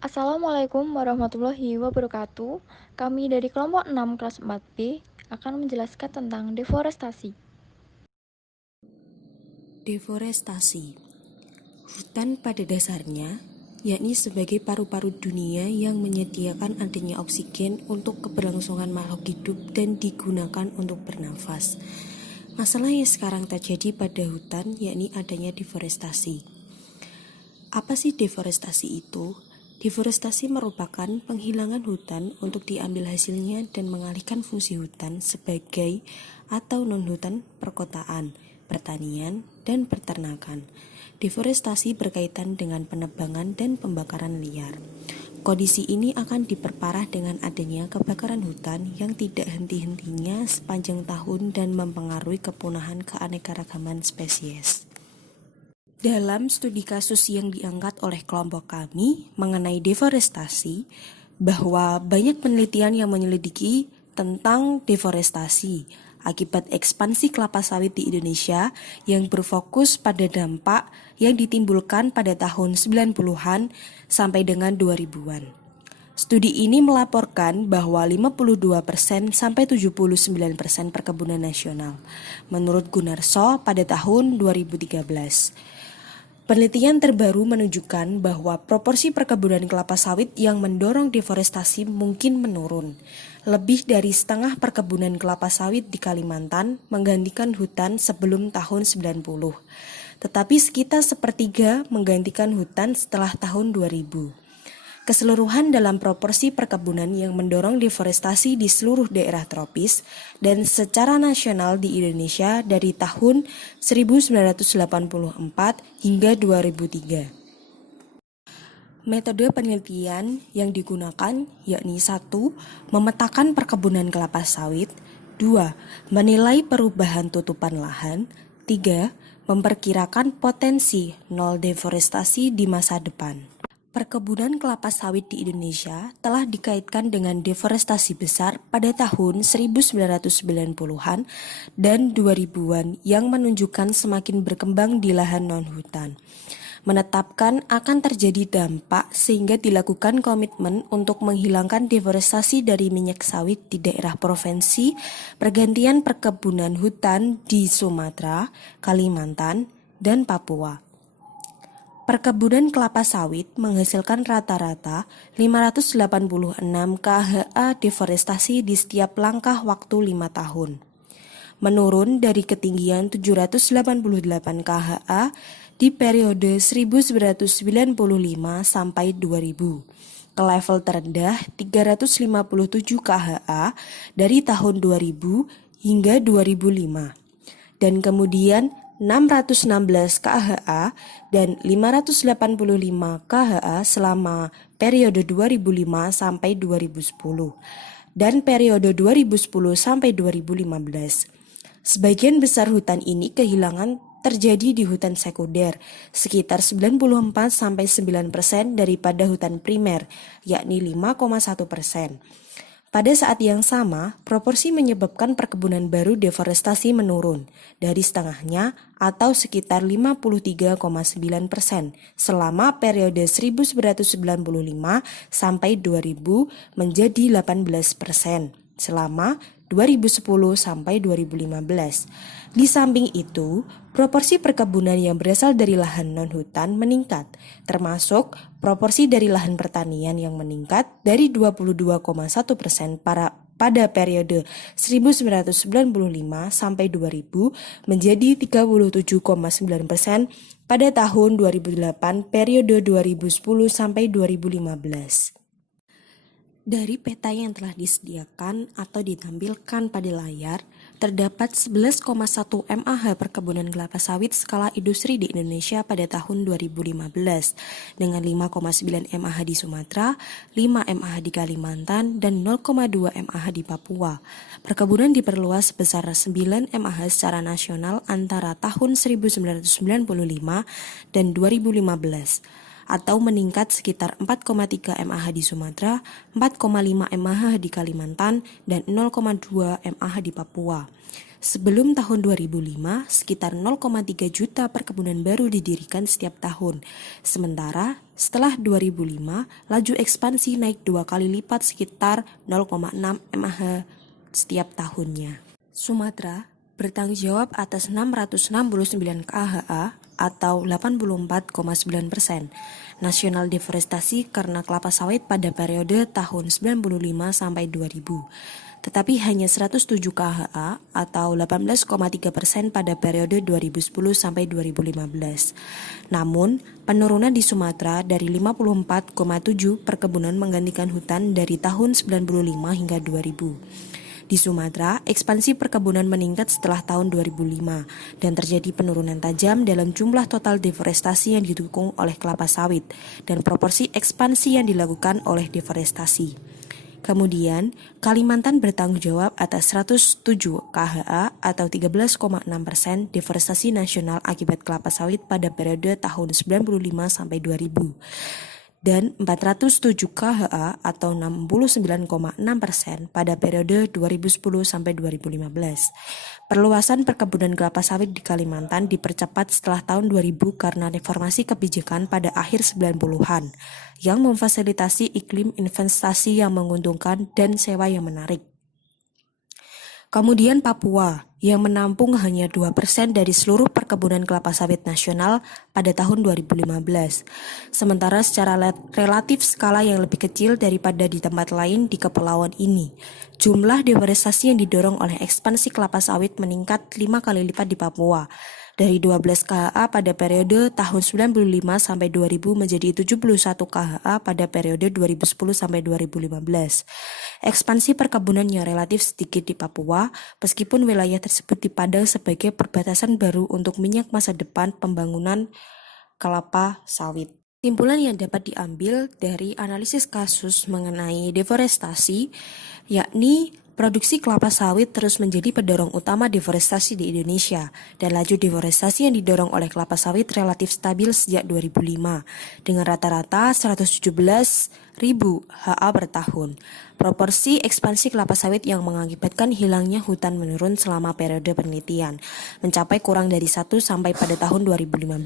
Assalamualaikum warahmatullahi wabarakatuh. Kami dari kelompok 6 kelas 4B akan menjelaskan tentang deforestasi. Deforestasi. Hutan pada dasarnya, yakni sebagai paru-paru dunia yang menyediakan adanya oksigen untuk keberlangsungan makhluk hidup dan digunakan untuk bernafas. Masalah yang sekarang terjadi pada hutan yakni adanya deforestasi. Apa sih deforestasi itu? Deforestasi merupakan penghilangan hutan untuk diambil hasilnya dan mengalihkan fungsi hutan sebagai atau non-hutan perkotaan, pertanian, dan peternakan. Deforestasi berkaitan dengan penebangan dan pembakaran liar. Kondisi ini akan diperparah dengan adanya kebakaran hutan yang tidak henti-hentinya sepanjang tahun dan mempengaruhi kepunahan keanekaragaman spesies. Dalam studi kasus yang diangkat oleh kelompok kami mengenai deforestasi, bahwa banyak penelitian yang menyelidiki tentang deforestasi akibat ekspansi kelapa sawit di Indonesia yang berfokus pada dampak yang ditimbulkan pada tahun 90-an sampai dengan 2000-an. Studi ini melaporkan bahwa 52% sampai 79% perkebunan nasional, menurut Gunarso pada tahun 2013. Penelitian terbaru menunjukkan bahwa proporsi perkebunan kelapa sawit yang mendorong deforestasi mungkin menurun. Lebih dari setengah perkebunan kelapa sawit di Kalimantan menggantikan hutan sebelum tahun 90, tetapi sekitar sepertiga menggantikan hutan setelah tahun 2000. Keseluruhan dalam proporsi perkebunan yang mendorong deforestasi di seluruh daerah tropis dan secara nasional di Indonesia dari tahun 1984 hingga 2003. Metode penelitian yang digunakan yakni 1. Memetakan perkebunan kelapa sawit, 2. Menilai perubahan tutupan lahan, 3. Memperkirakan potensi nol deforestasi di masa depan. Perkebunan kelapa sawit di Indonesia telah dikaitkan dengan deforestasi besar pada tahun 1990-an dan 2000-an yang menunjukkan semakin berkembang di lahan non-hutan. Menetapkan akan terjadi dampak sehingga dilakukan komitmen untuk menghilangkan deforestasi dari minyak sawit di daerah provinsi, pergantian perkebunan hutan di Sumatera, Kalimantan, dan Papua. Perkebunan kelapa sawit menghasilkan rata-rata 586 KHA deforestasi di setiap langkah waktu 5 tahun. Menurun dari ketinggian 788 KHA di periode 1995 sampai 2000 ke level terendah 357 KHA dari tahun 2000 hingga 2005 dan kemudian 616 KHA dan 585 KHA selama periode 2005 sampai 2010 dan periode 2010 sampai 2015. Sebagian besar hutan ini kehilangan terjadi di hutan sekunder, sekitar 94 sampai 9% daripada hutan primer, yakni 5,1%. Pada saat yang sama, proporsi menyebabkan perkebunan baru deforestasi menurun dari setengahnya atau sekitar 53,9% selama periode 1995 sampai 2000 menjadi 18% selama 2010 sampai 2015. Di samping itu, proporsi perkebunan yang berasal dari lahan non-hutan meningkat, termasuk proporsi dari lahan pertanian yang meningkat dari 22,1% pada periode 1995 sampai 2000 menjadi 37,9% pada tahun 2008 periode 2010 sampai 2015. Dari peta yang telah disediakan atau ditampilkan pada layar, terdapat 11,1 MAH perkebunan kelapa sawit skala industri di Indonesia pada tahun 2015, dengan 5,9 MAH di Sumatera, 5 MAH di Kalimantan, dan 0,2 MAH di Papua. Perkebunan diperluas sebesar 9 MAH secara nasional antara tahun 1995 dan 2015. Atau meningkat sekitar 4,3 MAH di Sumatera, 4,5 MAH di Kalimantan, dan 0,2 MAH di Papua. Sebelum tahun 2005, sekitar 0,3 juta perkebunan baru didirikan setiap tahun. Sementara, Setelah 2005, laju ekspansi naik 2 kali lipat sekitar 0,6 mAh setiap tahunnya. Sumatera bertanggung jawab atas 669 KHA atau 84,9%. Nasional deforestasi karena kelapa sawit pada periode tahun 95 sampai 2000. Tetapi hanya 107 KHA atau 18,3% pada periode 2010 sampai 2015. Namun, penurunan di Sumatera dari 54,7 perkebunan menggantikan hutan dari tahun 95 hingga 2000. Di Sumatera, ekspansi perkebunan meningkat setelah tahun 2005 dan terjadi penurunan tajam dalam jumlah total deforestasi yang didukung oleh kelapa sawit dan proporsi ekspansi yang dilakukan oleh deforestasi. Kemudian, Kalimantan bertanggung jawab atas 107 KHA atau 13,6% deforestasi nasional akibat kelapa sawit pada periode tahun 95 sampai 2000. Dan 407 KHA atau 69,6% pada periode 2010 sampai 2015. Perluasan perkebunan kelapa sawit di Kalimantan dipercepat setelah tahun 2000 karena reformasi kebijakan pada akhir 90-an yang memfasilitasi iklim investasi yang menguntungkan dan sewa yang menarik. Kemudian Papua, yang menampung hanya 2% dari seluruh perkebunan kelapa sawit nasional pada tahun 2015. Sementara secara relatif skala yang lebih kecil daripada di tempat lain di kepulauan ini. Jumlah deforestasi yang didorong oleh ekspansi kelapa sawit meningkat 5 kali lipat di Papua. Dari 12 KHA pada periode tahun 95 sampai 2000 menjadi 71 KHA pada periode 2010 sampai 2015. Ekspansi perkebunan yang relatif sedikit di Papua, meskipun wilayah tersebut dipandang sebagai perbatasan baru untuk minyak masa depan pembangunan kelapa sawit. Kesimpulan yang dapat diambil dari analisis kasus mengenai deforestasi, yakni produksi kelapa sawit terus menjadi pendorong utama deforestasi di Indonesia, dan laju deforestasi yang didorong oleh kelapa sawit relatif stabil sejak 2005, dengan rata-rata 117.000 HA per tahun. Proporsi ekspansi kelapa sawit yang mengakibatkan hilangnya hutan menurun selama periode penelitian, mencapai kurang dari 1 sampai pada tahun 2015.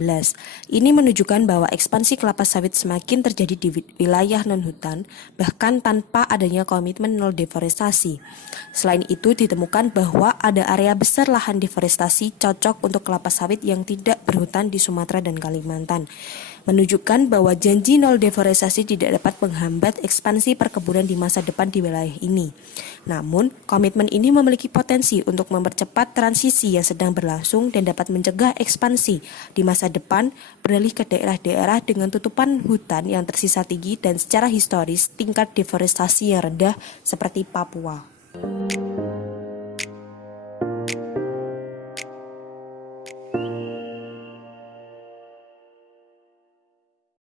Ini menunjukkan bahwa ekspansi kelapa sawit semakin terjadi di wilayah non-hutan, bahkan tanpa adanya komitmen nol deforestasi. Selain itu, ditemukan bahwa ada area besar lahan deforestasi cocok untuk kelapa sawit yang tidak berhutan di Sumatera dan Kalimantan, menunjukkan bahwa janji nol deforestasi tidak dapat menghambat ekspansi perkebunan di masa depan di wilayah ini. Namun, komitmen ini memiliki potensi untuk mempercepat transisi yang sedang berlangsung dan dapat mencegah ekspansi di masa depan beralih ke daerah-daerah dengan tutupan hutan yang tersisa tinggi dan secara historis tingkat deforestasi yang rendah seperti Papua.